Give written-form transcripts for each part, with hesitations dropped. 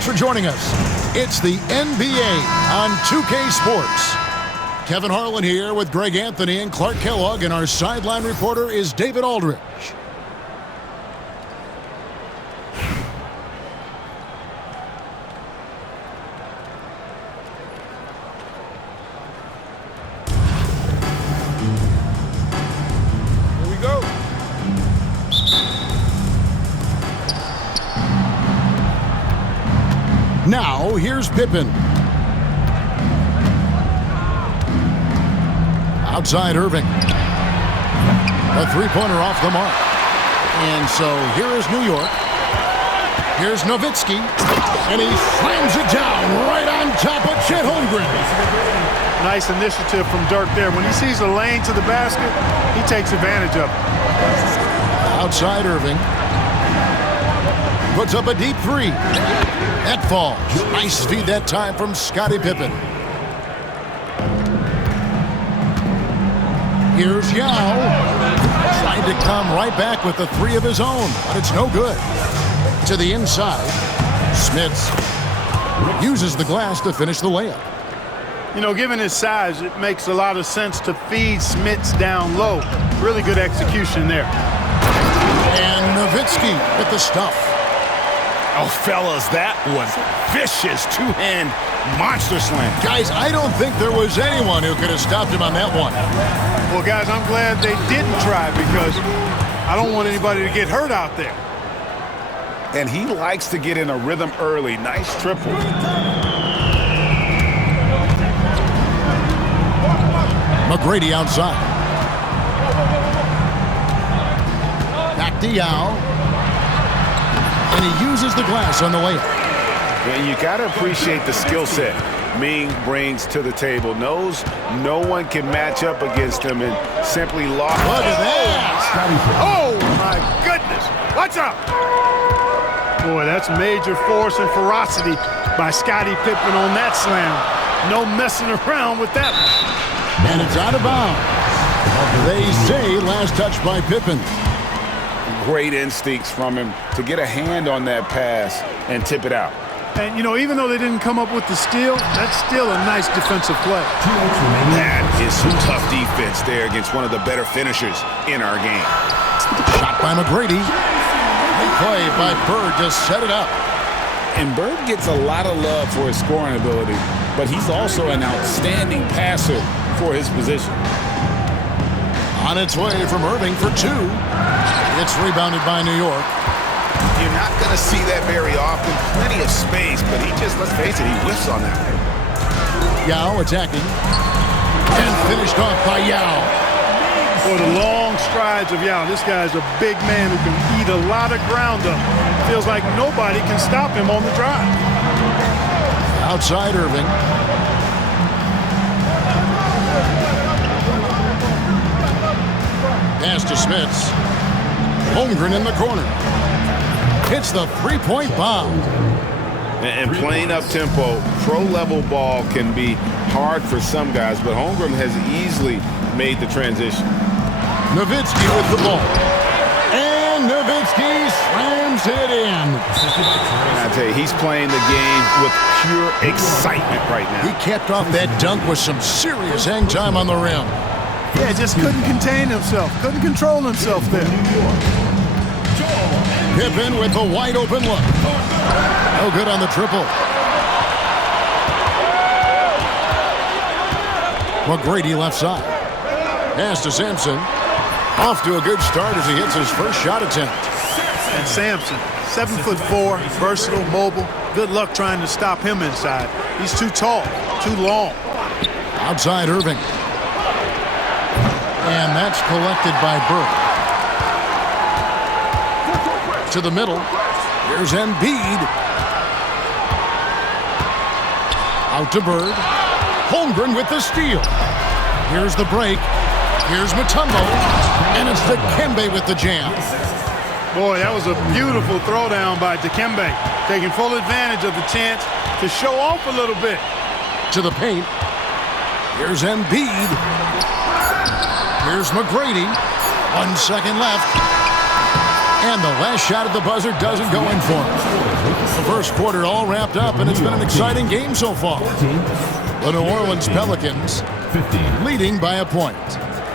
Thanks for joining us. It's the NBA on 2K Sports. Kevin Harlan here with Greg Anthony and Clark Kellogg, and our sideline reporter is David Aldridge. Here we go. Now, here's Pippen. Outside Irving. A three-pointer off the mark. And so here is New York. Here's Nowitzki. And he slams it down right on top of Chet Holmgren. Nice initiative from Dirk there. When he sees a lane to the basket, he takes advantage of it. Outside Irving. Puts up a deep three. That falls. Nice feed that time from Scottie Pippen. Here's Yao. Trying to come right back with the three of his own, but it's no good. To the inside. Smits uses the glass to finish the layup. You know, given his size, it makes a lot of sense to feed Smits down low. Really good execution there. And Nowitzki with the stuff. Oh, fellas, that was vicious two-hand monster slam. Guys, I don't think there was anyone who could have stopped him on that one. Well, guys, I'm glad they didn't try because I don't want anybody to get hurt out there. And he likes to get in a rhythm early. Nice triple. McGrady outside. Back to Yao. And he uses the glass on the layup. And you got to appreciate the skill set Ming brings to the table. Knows no one can match up against him and simply lock. Look at that. Oh, my goodness. Watch out. Boy, that's major force and ferocity by Scottie Pippen on that slam. No messing around with that one. And it's out of bounds. They say last touch by Pippen. Great instincts from him to get a hand on that pass and tip it out. And, you know, even though they didn't come up with the steal, that's still a nice defensive play. That is some tough defense there against one of the better finishers in our game. Shot by McGrady. Great play by Bird to set it up. And Bird gets a lot of love for his scoring ability, but he's also an outstanding passer for his position. On its way from Irving for two. It's rebounded by New York. You're not going to see that very often. Plenty of space, but he just, let's face it, he whiffs on that one. Yao attacking. And finished off by Yao. For the long strides of Yao. This guy's a big man who can eat a lot of ground up. Feels like nobody can stop him on the drive. Outside Irving. Pass to Smits. Holmgren in the corner. Hits the three-point bomb. And playing up-tempo, pro-level ball can be hard for some guys, but Holmgren has easily made the transition. Nowitzki with the ball. And Nowitzki slams it in. I tell you, he's playing the game with pure excitement right now. He capped off that dunk with some serious hang time on the rim. Yeah, just couldn't contain himself. Couldn't control himself there. Pippen with a wide open look. No good on the triple. McGrady left side. Pass to Sampson. Off to a good start as he hits his first shot attempt. And Sampson, 7'4", versatile, mobile. Good luck trying to stop him inside. He's too tall, too long. Outside Irving. And that's collected by Bird. To the middle. Here's Embiid. Out to Bird. Holmgren with the steal. Here's the break. Here's Mutombo. And it's Dikembe with the jam. Boy, that was a beautiful throwdown by Dikembe. Taking full advantage of the chance to show off a little bit. To the paint. Here's Embiid. Here's McGrady. 1 second left. And the last shot at the buzzer doesn't go in for him. The first quarter all wrapped up, and it's been an exciting game so far. The New Orleans Pelicans leading by a point.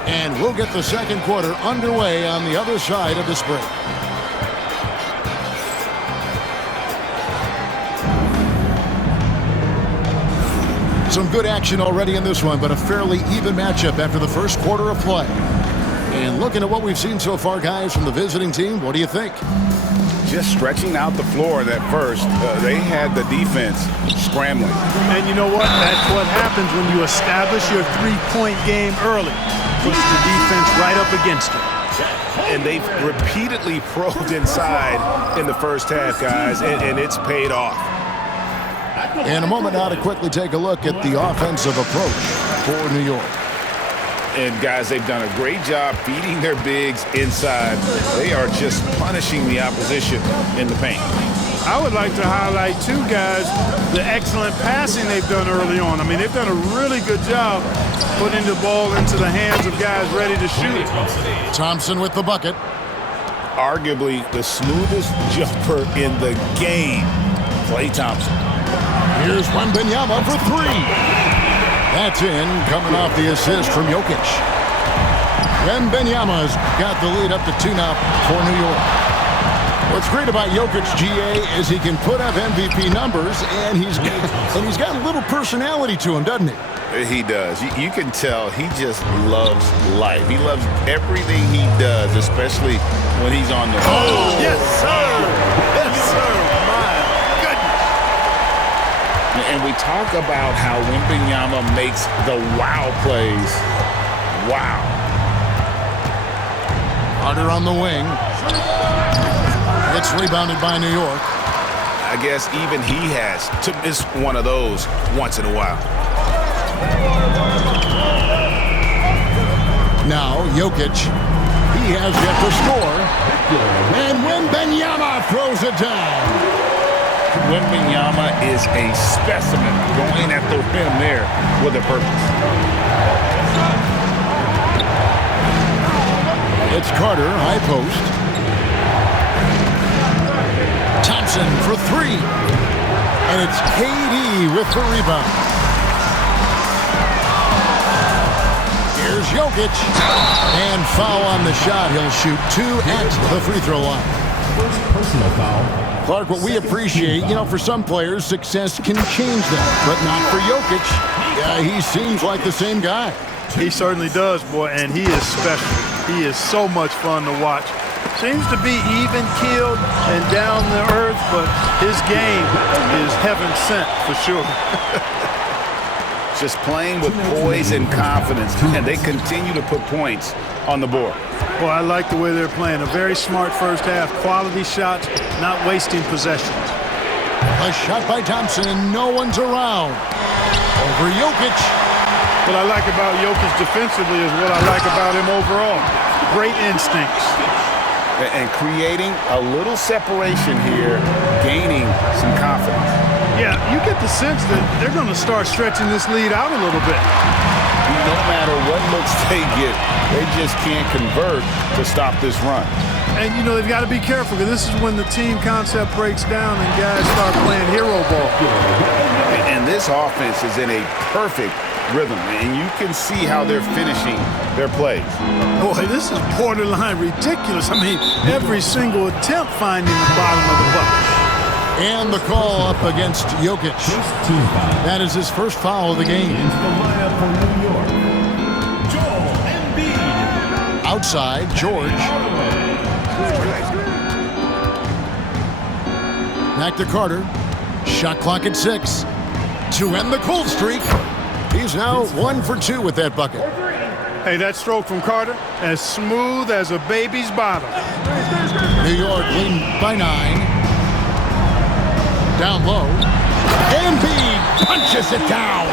And we'll get the second quarter underway on the other side of this break. Some good action already in this one, but a fairly even matchup after the first quarter of play. And looking at what we've seen so far, guys, from the visiting team, what do you think? Just stretching out the floor that first. They had the defense scrambling. And you know what? That's what happens when you establish your three-point game early. Push the defense right up against it. And they've repeatedly probed inside in the first half, guys, and it's paid off. In a moment now to quickly take a look at the offensive approach for New York. And, guys, they've done a great job feeding their bigs inside. They are just punishing the opposition in the paint. I would like to highlight, too, guys, the excellent passing they've done early on. I mean, they've done a really good job putting the ball into the hands of guys ready to shoot. Thompson with the bucket. Arguably the smoothest jumper in the game, Klay Thompson. Here's Wembanyama for three. That's in, coming off the assist from Jokic. Wembanyama's got the lead up to 2 now for New York. What's great about Jokic, GA, is he can put up MVP numbers, and he's got a little personality to him, doesn't he? He does. You can tell he just loves life. He loves everything he does, especially when he's on the road. Oh, yes, sir. Yes, sir. And we talk about how Wembanyama makes the wow plays. Wow. Carter on the wing. It's rebounded by New York. I guess even he has to miss one of those once in a while. Now, Jokic. He has yet to score. And Wembanyama throws it down. Wembanyama is a specimen going at the rim there with a purpose. It's Carter, high post. Thompson for three. And it's KD with the rebound. Here's Jokic. And foul on the shot. He'll shoot 2 at the free throw line. First personal foul. Clark, what we appreciate, for some players, success can change them, but not for Jokic. He seems like the same guy. He certainly does, boy, and he is special. He is so much fun to watch. Seems to be even-keeled and down to earth, but his game is heaven sent for sure. Just playing with poise and confidence, and they continue to put points on the board. Well, I like the way they're playing. A very smart first half. Quality shots, not wasting possessions. A shot by Thompson, and no one's around. Over Jokic. What I like about Jokic defensively is what I like about him overall. Great instincts. And creating a little separation here, gaining some confidence. Yeah, you get the sense that they're going to start stretching this lead out a little bit. No matter what looks they get, they just can't convert to stop this run. And, they've got to be careful, because this is when the team concept breaks down and guys start playing hero ball. And this offense is in a perfect rhythm, and you can see how they're finishing their plays. Boy, this is borderline ridiculous. I mean, every single attempt finding the bottom of the bucket. And the call up against Jokic. That is his first foul of the game. Into the lineup for New York, Joel Embiid. Outside, George. Back to Carter. Shot clock at 6. To end the cold streak. He's now 1 for 2 with that bucket. Hey, that stroke from Carter, as smooth as a baby's bottom. New York leading by 9. Down low. Embiid punches it down.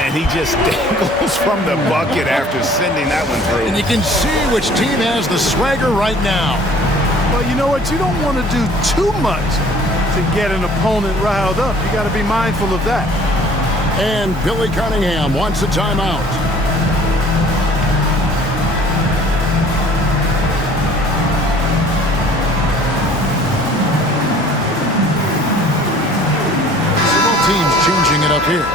And he just dangles from the bucket after sending that one through. And you can see which team has the swagger right now. Well, you know what? You don't want to do too much to get an opponent riled up. You got to be mindful of that. And Billy Cunningham wants a timeout. teams changing it up here.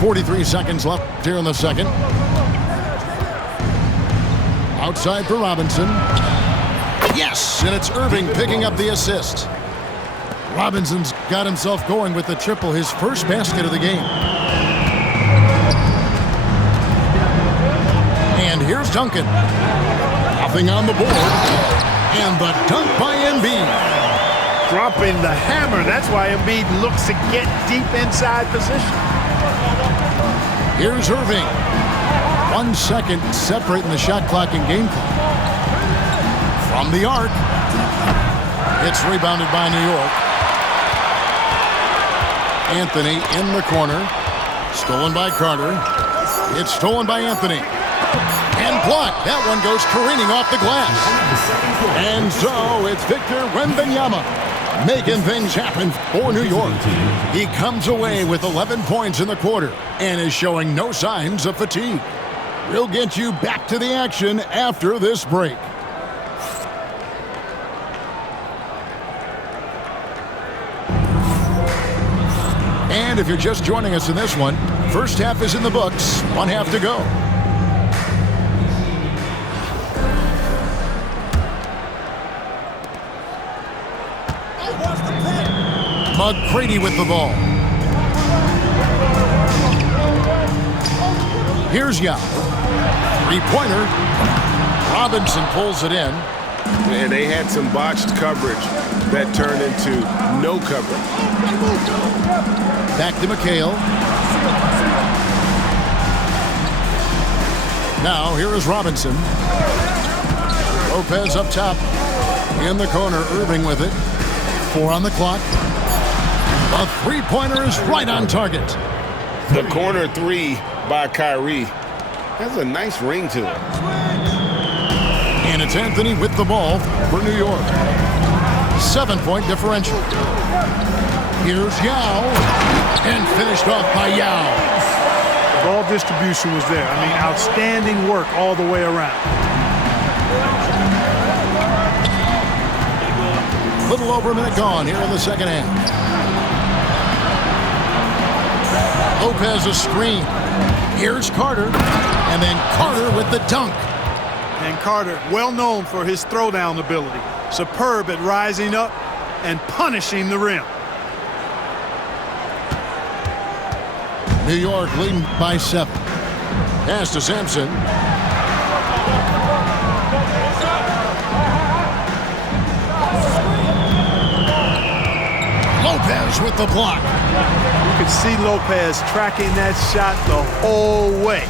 43 seconds left here in the second. Outside for Robinson. Yes, and it's Irving picking up the assist. Robinson's got himself going with the triple, his first basket of the game. And here's Duncan. Nothing on the board. And the dunk by Embiid. Dropping the hammer. That's why Embiid looks to get deep inside position. Here's Irving. 1 second separating the shot clock and game clock. From the arc. It's rebounded by New York. Anthony in the corner. Stolen by Carter. It's stolen by Anthony. And blocked. That one goes careening off the glass. And so it's Victor Wembanyama making things happen for New York. He comes away with 11 points in the quarter and is showing no signs of fatigue. We'll get you back to the action after this break. And if you're just joining us in this one, first half is in the books, 1 half to go. McGrady with the ball. Here's Yao. Three-pointer. Robinson pulls it in. And they had some botched coverage that turned into no coverage. Back to McHale. Now here is Robinson. Lopez up top. In the corner, Irving with it. 4 on the clock. A three-pointer is right on target. The corner three by Kyrie has a nice ring to it. And it's Anthony with the ball for New York. 7-point differential. Here's Yao. And finished off by Yao. Ball distribution was there. I mean, outstanding work all the way around. A little over a minute gone here in the second half. Lopez a screen. Here's Carter. And then Carter with the dunk. And Carter, well known for his throwdown ability. Superb at rising up and punishing the rim. New York leading by 7. Pass to Sampson. Lopez with the block. You could see Lopez tracking that shot the whole way.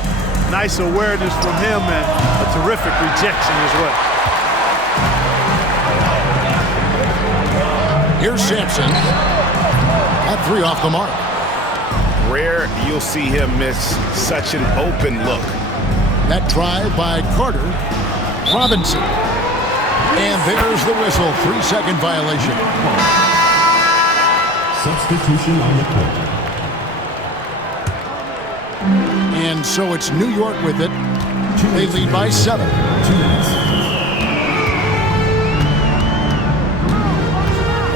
Nice awareness from him and a terrific rejection as well. Here's Sampson. That 3 off the mark. Rare you'll see him miss such an open look. That drive by Carter. Robinson. And there's the whistle. 3-second violation. Substitution on the court. And so it's New York with it. They lead by 7. 2 minutes.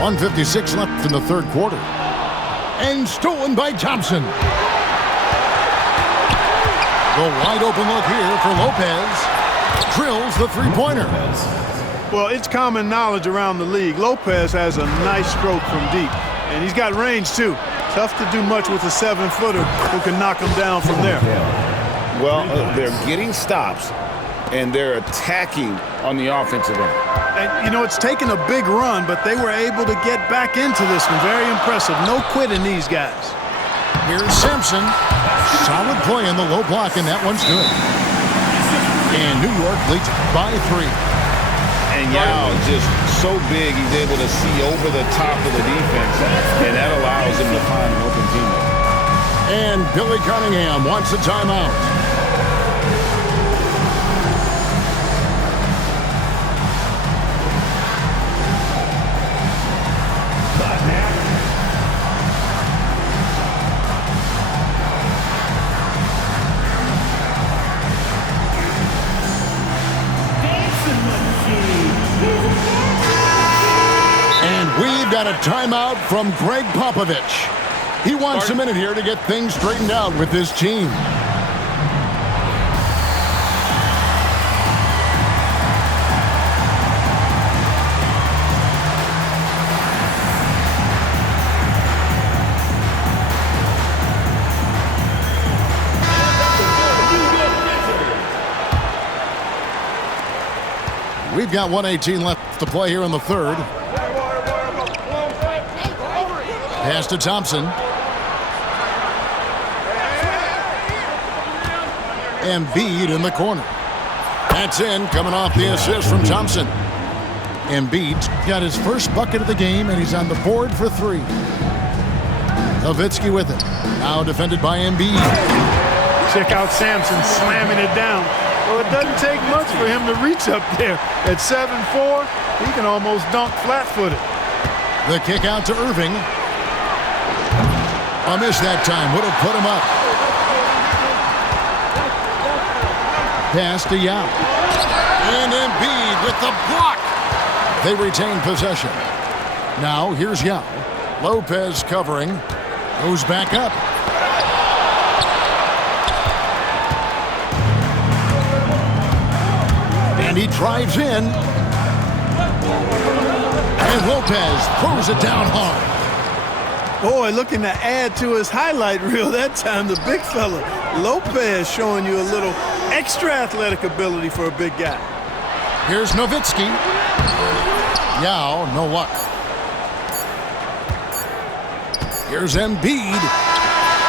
1:56 left in the third quarter. And stolen by Thompson. The wide open look here for Lopez. Drills the three-pointer. Well, it's common knowledge around the league. Lopez has a nice stroke from deep. And he's got range, too. Tough to do much with a 7-footer who can knock him down from there. Well, they're getting stops, and they're attacking on the offensive end. And, you know, it's taken a big run, but they were able to get back into this one. Very impressive. No quitting these guys. Here's Sampson. Solid play in the low block, and that one's good. And New York leads by 3. And Yao just so big, he's able to see over the top of the defense, and that allows him to find an open teammate. And Billy Cunningham wants a timeout. got a timeout from Greg Popovich. He wants a minute here to get things straightened out with this team. We've got 1:18 left to play here in the third. Pass to Thompson. Embiid in the corner. That's in, coming off the assist from Thompson. Embiid got his first bucket of the game, and he's on the board for three. Nowitzki with it. Now defended by Embiid. Check out Sampson slamming it down. Well, it doesn't take much for him to reach up there. At 7'4", he can almost dunk flat-footed. The kick out to Irving. A miss that time. Would have put him up. Pass to Yao. And Embiid with the block. They retain possession. Now here's Yao. Lopez covering. Goes back up. And he drives in. And Lopez throws it down hard. Boy, looking to add to his highlight reel that time, the big fella. Lopez showing you a little extra athletic ability for a big guy. Here's Nowitzki. Yao, no luck. Here's Embiid.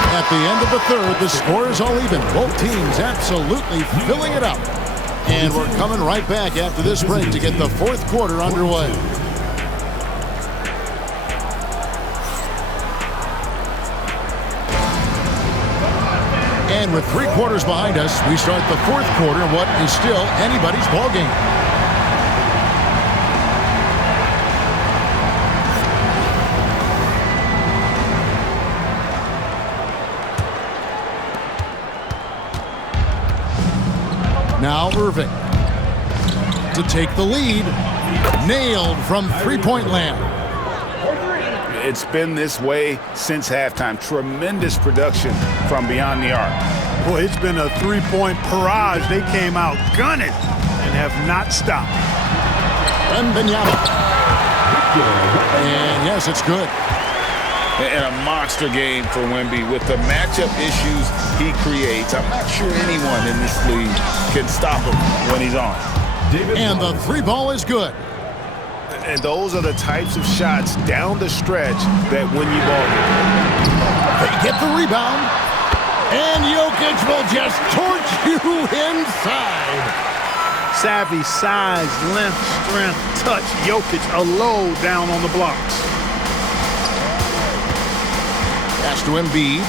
At the end of the third, the score is all even. Both teams absolutely filling it up. And we're coming right back after this break to get the fourth quarter underway. And with 3 quarters behind us, we start the fourth quarter in what is still anybody's ballgame. Now Irving to take the lead. Nailed from three-point land. It's been this way since halftime. Tremendous production from beyond the arc. Boy, it's been a three-point barrage. They came out gunning and have not stopped. Wembanyama. And yes, it's good. And a monster game for Wemby with the matchup issues he creates. I'm not sure anyone in this league can stop him when he's on. And the three ball is good. And those are the types of shots down the stretch that win you ball games. They get the rebound. And Jokic will just torch you inside. Savvy, size, length, strength, touch. Jokic a low down on the blocks. Pass to Embiid.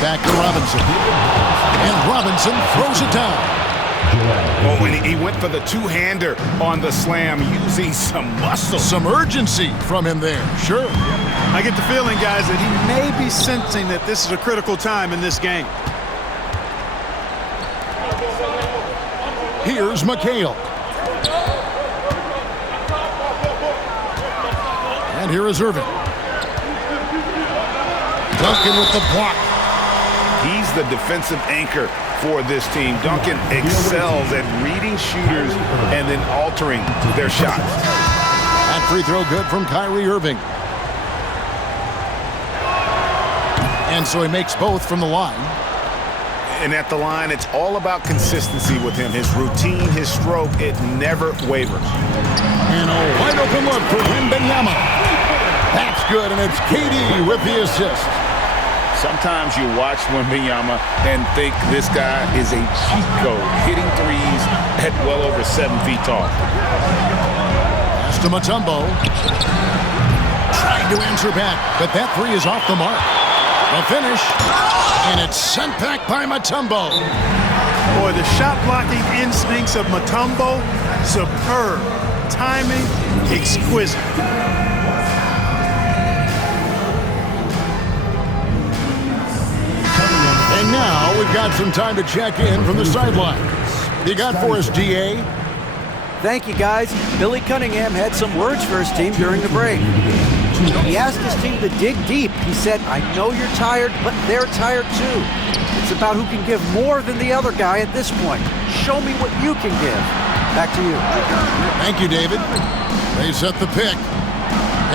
Back to Robinson. And Robinson throws it down. Oh, and he went for the two-hander on the slam, using some muscle. Some urgency from him there, sure. I get the feeling, guys, that he may be sensing that this is a critical time in this game. Here's McHale. And here is Irving. Duncan with the block. He's the defensive anchor for this team. Duncan excels at reading shooters and then altering their shots. That free throw good from Kyrie Irving. And so he makes both from the line. And at the line, it's all about consistency with him. His routine, his stroke, it never wavers. And a wide open look for Wembanyama. That's good, and it's KD with the assist. Sometimes you watch Wembanyama and think this guy is a cheat code, hitting threes at well over 7 feet tall. Pass to Mutombo. Trying to answer back, but that three is off the mark. The finish, and it's sent back by Mutombo. Boy, the shot-blocking instincts of Mutombo, superb. Timing, exquisite. And now we've got some time to check in from the sidelines. You got for us, DA? Thank you, guys. Billy Cunningham had some words for his team during the break. He asked his team to dig deep. He said, I know you're tired, but they're tired too. It's about who can give more than the other guy at this point. Show me what you can give. Back to you. Thank you, David. They set the pick.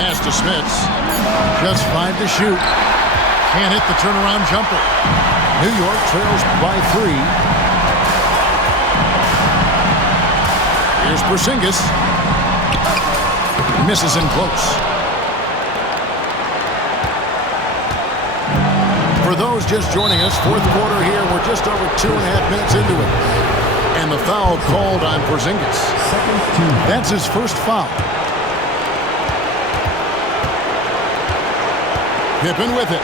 Pass to Smits. Just 5 to shoot. Can't hit the turnaround jumper. New York trails by 3. Here's Porzingis. Misses in close. For those just joining us, fourth quarter here. We're just over 2.5 minutes into it. And the foul called on Porzingis. That's his first foul. Pippen with it.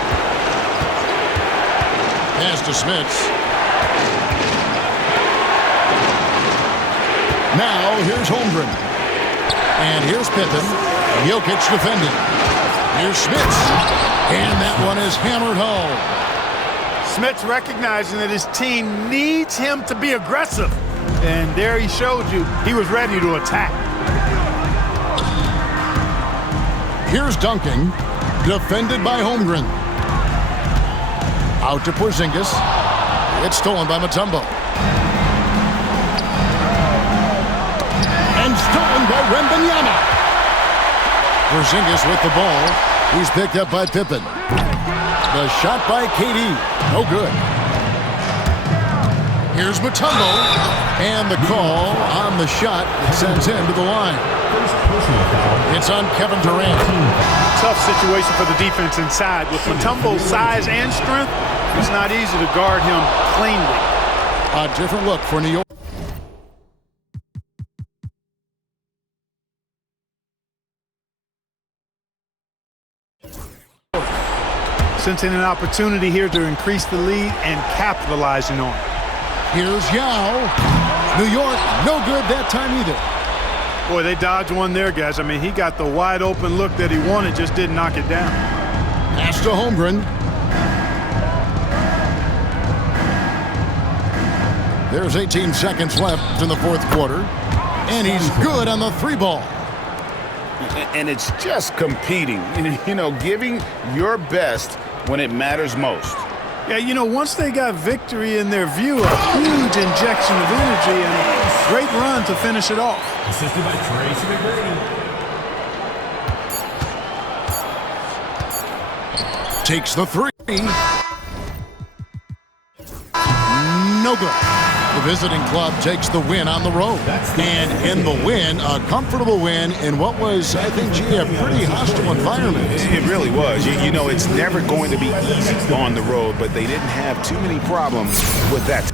Pass to Smits. Now here's Holmgren. And here's Pippen. Jokic defending. Here's Smits. And that one is hammered home. Smits recognizing that his team needs him to be aggressive. And there he showed you he was ready to attack. Here's Duncan. Defended by Holmgren. Out to Porzingis. It's stolen by Mutombo. And stolen by Wembanyama. Porzingis with the ball. He's picked up by Pippen. The shot by KD. No good. Here's Mutombo. And the call on the shot that sends him to the line. It's on Kevin Durant. Tough situation for the defense inside. With Mutombo's size and strength, it's not easy to guard him cleanly. A different look for New York. Sensing an opportunity here to increase the lead and capitalizing on it. Here's Yao. New York, no good that time either. Boy, they dodged one there, guys. I mean, he got the wide open look that he wanted, just didn't knock it down. Pass to Holmgren. There's 18 seconds left in the fourth quarter. And he's good on the 3-ball. And it's just competing, giving your best when it matters most. Yeah, once they got victory in their view, a huge injection of energy and a great run to finish it off. Assisted by Tracy McGrady. Takes the 3. No good. The visiting club takes the win on the road. And in the win, a comfortable win in what was, I think, a pretty hostile environment. It really was. It's never going to be easy on the road, but they didn't have too many problems with that.